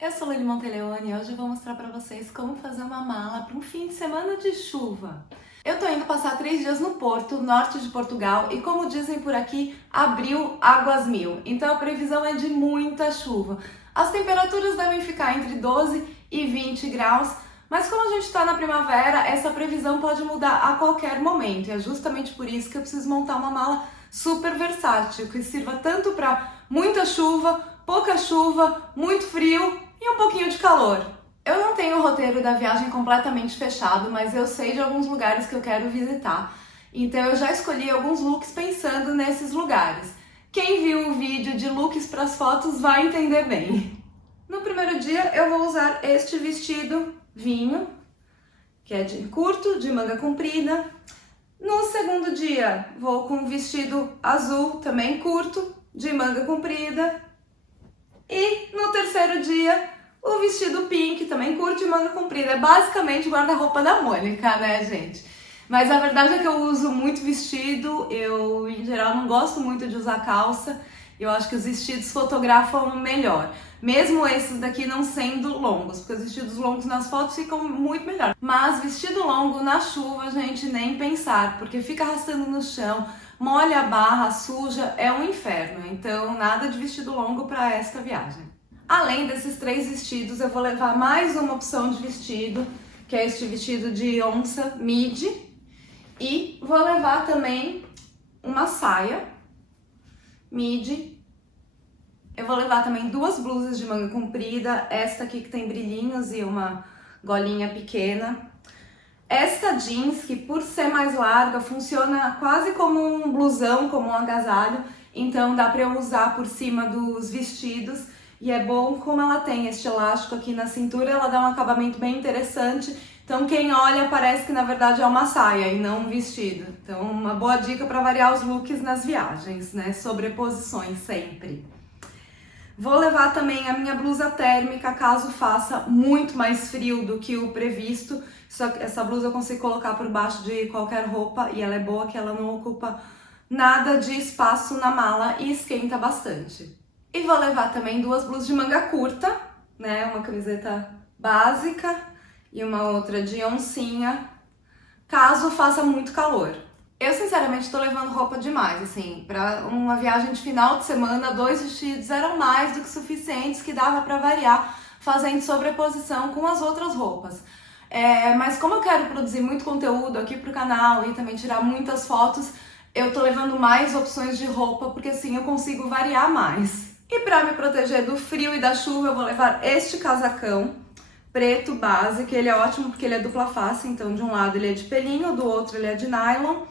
eu sou Lili Monteleone e hoje eu vou mostrar pra vocês como fazer uma mala para um fim de semana de chuva. Eu tô indo passar 3 dias no Porto, norte de Portugal, e como dizem por aqui, abril, águas mil. Então a previsão é de muita chuva. As temperaturas devem ficar entre 12 e 20 graus, mas como a gente está na primavera, essa previsão pode mudar a qualquer momento. E é justamente por isso que eu preciso montar uma mala super versátil, que sirva tanto para muita chuva, pouca chuva, muito frio e um pouquinho de calor. Eu não tenho o roteiro da viagem completamente fechado, mas eu sei de alguns lugares que eu quero visitar. Então eu já escolhi alguns looks pensando nesses lugares. Quem viu o vídeo de looks para as fotos vai entender bem. No primeiro dia eu vou usar este vestido vinho, que é de curto, de manga comprida. No segundo dia vou com um vestido azul, também curto, de manga comprida. E no terceiro dia, o vestido pink, também curto de manga comprida. É basicamente o guarda-roupa da Mônica, né, gente? Mas a verdade é que eu uso muito vestido, eu, em geral, não gosto muito de usar calça. Eu acho que os vestidos fotografam melhor. Mesmo esses daqui não sendo longos, porque os vestidos longos nas fotos ficam muito melhor. Mas vestido longo na chuva, gente, nem pensar, porque fica arrastando no chão, molha a barra, suja, é um inferno. Então, nada de vestido longo para esta viagem. Além desses 3 vestidos, eu vou levar mais uma opção de vestido, que é este vestido de onça midi. E vou levar também uma saia midi. Eu vou levar também 2 blusas de manga comprida, esta aqui que tem brilhinhos e uma golinha pequena. Esta jeans, que por ser mais larga, funciona quase como um blusão, como um agasalho, então dá para eu usar por cima dos vestidos. E é bom como ela tem este elástico aqui na cintura, ela dá um acabamento bem interessante. Então quem olha parece que na verdade é uma saia e não um vestido. Então uma boa dica para variar os looks nas viagens, né? Sobreposições sempre. Vou levar também a minha blusa térmica, caso faça muito mais frio do que o previsto. Essa blusa eu consigo colocar por baixo de qualquer roupa e ela é boa que ela não ocupa nada de espaço na mala e esquenta bastante. E vou levar também 2 blusas de manga curta, né? Uma camiseta básica e uma outra de oncinha, caso faça muito calor. Eu sinceramente tô levando roupa demais, assim, pra uma viagem de final de semana, 2 vestidos eram mais do que suficientes, que dava pra variar, fazendo sobreposição com as outras roupas. Mas como eu quero produzir muito conteúdo aqui pro canal e também tirar muitas fotos, eu tô levando mais opções de roupa, porque assim eu consigo variar mais. E pra me proteger do frio e da chuva, eu vou levar este casacão preto base, que ele é ótimo porque ele é dupla face, então de um lado ele é de pelinho, do outro ele é de nylon.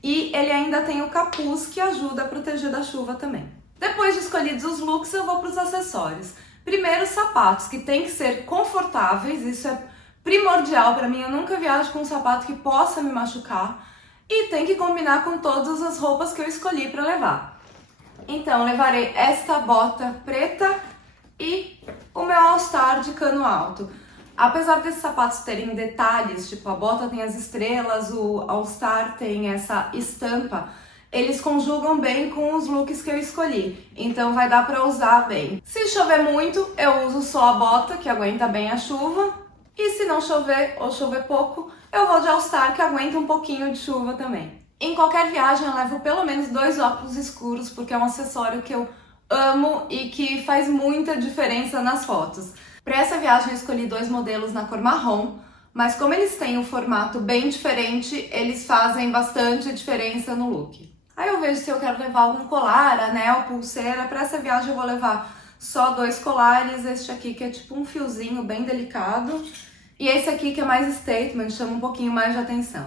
E ele ainda tem o capuz que ajuda a proteger da chuva também. Depois de escolhidos os looks, eu vou para os acessórios. Primeiro, sapatos, que tem que ser confortáveis, isso é primordial para mim. Eu nunca viajo com um sapato que possa me machucar e tem que combinar com todas as roupas que eu escolhi para levar. Então, levarei esta bota preta e o meu All-Star de cano alto. Apesar desses sapatos terem detalhes, tipo a bota tem as estrelas, o All-Star tem essa estampa, eles conjugam bem com os looks que eu escolhi, então vai dar pra usar bem. Se chover muito, eu uso só a bota, que aguenta bem a chuva, e se não chover ou chover pouco, eu vou de All-Star, que aguenta um pouquinho de chuva também. Em qualquer viagem eu levo pelo menos 2 óculos escuros, porque é um acessório que eu amo e que faz muita diferença nas fotos. Para essa viagem eu escolhi 2 modelos na cor marrom, mas como eles têm um formato bem diferente, eles fazem bastante diferença no look. Aí eu vejo se eu quero levar algum colar, anel, pulseira. Para essa viagem eu vou levar só 2 colares, este aqui que é tipo um fiozinho bem delicado, e esse aqui que é mais statement, chama um pouquinho mais de atenção.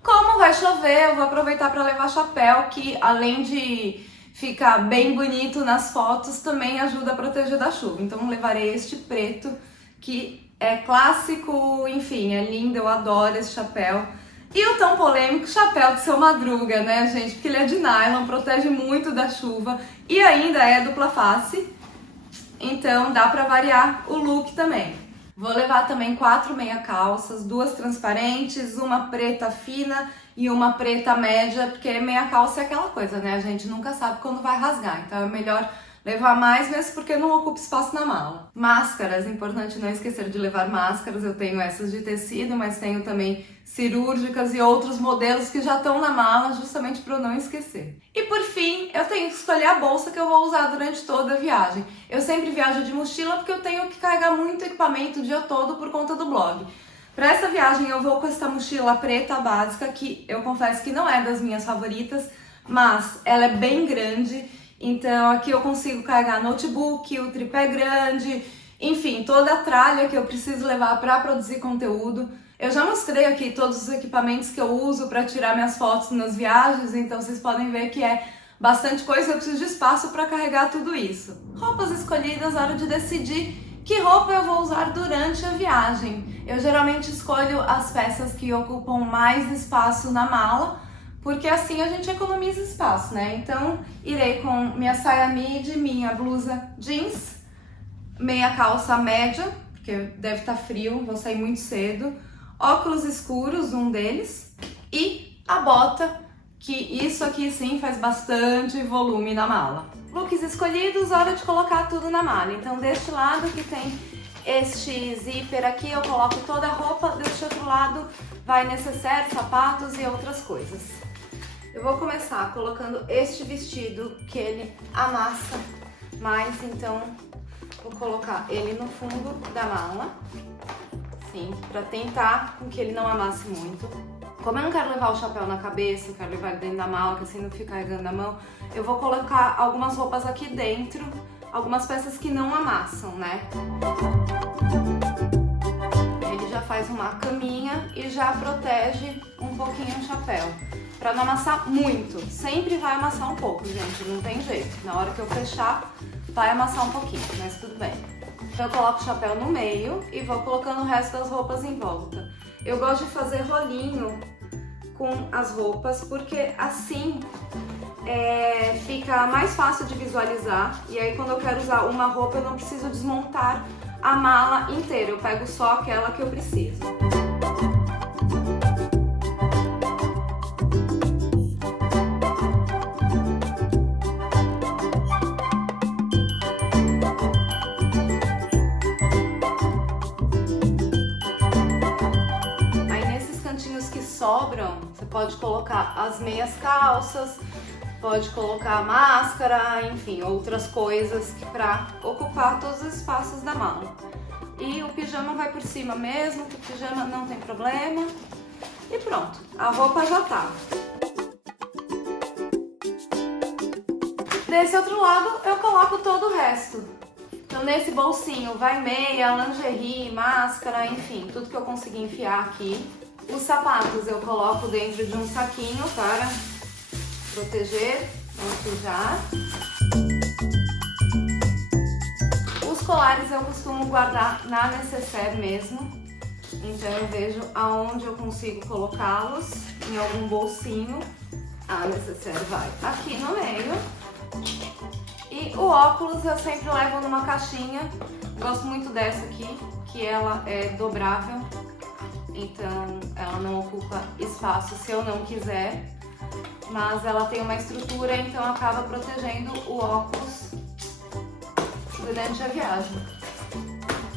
Como vai chover, eu vou aproveitar para levar chapéu, que além de fica bem bonito nas fotos, também ajuda a proteger da chuva. Então levarei este preto, que é clássico, enfim, é lindo, eu adoro esse chapéu. E o tão polêmico chapéu de Seu Madruga, né, gente? Porque ele é de nylon, protege muito da chuva e ainda é dupla face, então dá pra variar o look também. Vou levar também 4 meia calças, 2 transparentes, uma preta fina e uma preta média, porque meia calça é aquela coisa, né? A gente nunca sabe quando vai rasgar, então é melhor levar mais, mesmo porque não ocupa espaço na mala. Máscaras, importante não esquecer de levar máscaras. Eu tenho essas de tecido, mas tenho também cirúrgicas e outros modelos que já estão na mala, justamente para eu não esquecer. E por fim, eu tenho que escolher a bolsa que eu vou usar durante toda a viagem. Eu sempre viajo de mochila porque eu tenho que carregar muito equipamento o dia todo por conta do blog. Para essa viagem eu vou com essa mochila preta básica, que eu confesso que não é das minhas favoritas, mas ela é bem grande, então aqui eu consigo carregar notebook, o tripé grande, enfim, toda a tralha que eu preciso levar para produzir conteúdo. Eu já mostrei aqui todos os equipamentos que eu uso para tirar minhas fotos nas viagens, então vocês podem ver que é bastante coisa, eu preciso de espaço para carregar tudo isso. Roupas escolhidas, hora de decidir que roupa eu vou usar durante a viagem. Eu geralmente escolho as peças que ocupam mais espaço na mala, porque assim a gente economiza espaço, né? Então, irei com minha saia midi, minha blusa jeans, meia calça média, porque deve estar frio, vou sair muito cedo, óculos escuros, um deles, e a bota, que isso aqui sim faz bastante volume na mala. Looks escolhidos, hora de colocar tudo na mala. Então, deste lado que tem este zíper aqui, eu coloco toda a roupa, deste outro lado vai necessaire, sapatos e outras coisas. Eu vou começar colocando este vestido, que ele amassa mais, então vou colocar ele no fundo da mala, sim, para tentar com que ele não amasse muito. Como eu não quero levar o chapéu na cabeça, eu quero levar ele dentro da mala, que assim não fica carregando a mão, eu vou colocar algumas roupas aqui dentro, algumas peças que não amassam, né? Ele já faz uma caminha e já protege um pouquinho o chapéu. Pra não amassar muito, sempre vai amassar um pouco, gente, não tem jeito. Na hora que eu fechar, vai amassar um pouquinho, mas tudo bem. Então eu coloco o chapéu no meio e vou colocando o resto das roupas em volta. Eu gosto de fazer rolinho com as roupas, porque assim fica mais fácil de visualizar. E aí quando eu quero usar uma roupa, eu não preciso desmontar a mala inteira, eu pego só aquela que eu preciso. Sobram, você pode colocar as meias calças, pode colocar a máscara, enfim, outras coisas para ocupar todos os espaços da mala. E o pijama vai por cima mesmo, que o pijama não tem problema. E pronto, a roupa já tá. Desse outro lado eu coloco todo o resto. Então nesse bolsinho vai meia, lingerie, máscara, enfim, tudo que eu conseguir enfiar aqui. Os sapatos eu coloco dentro de um saquinho para proteger, não sujar. Os colares eu costumo guardar na necessaire mesmo. Então eu vejo aonde eu consigo colocá-los, em algum bolsinho. A necessaire vai aqui no meio. E o óculos eu sempre levo numa caixinha. Gosto muito dessa aqui, que ela é dobrável. Então ela não ocupa espaço se eu não quiser, mas ela tem uma estrutura, então acaba protegendo o óculos durante a viagem.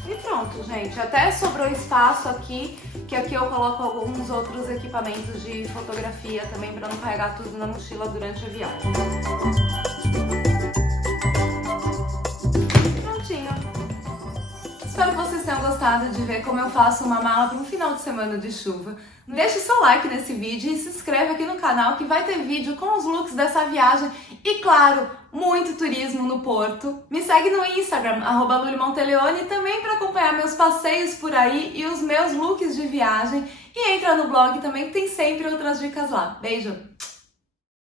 E pronto, gente, até sobrou espaço aqui, que aqui eu coloco alguns outros equipamentos de fotografia também para não carregar tudo na mochila durante a viagem. Prontinho! Espero que vocês tenham gostado de ver como eu faço uma mala para um final de semana de chuva. Deixe seu like nesse vídeo e se inscreva aqui no canal, que vai ter vídeo com os looks dessa viagem e, claro, muito turismo no Porto. Me segue no Instagram, @lulimonteleone, e também para acompanhar meus passeios por aí e os meus looks de viagem. E entra no blog também, que tem sempre outras dicas lá. Beijo!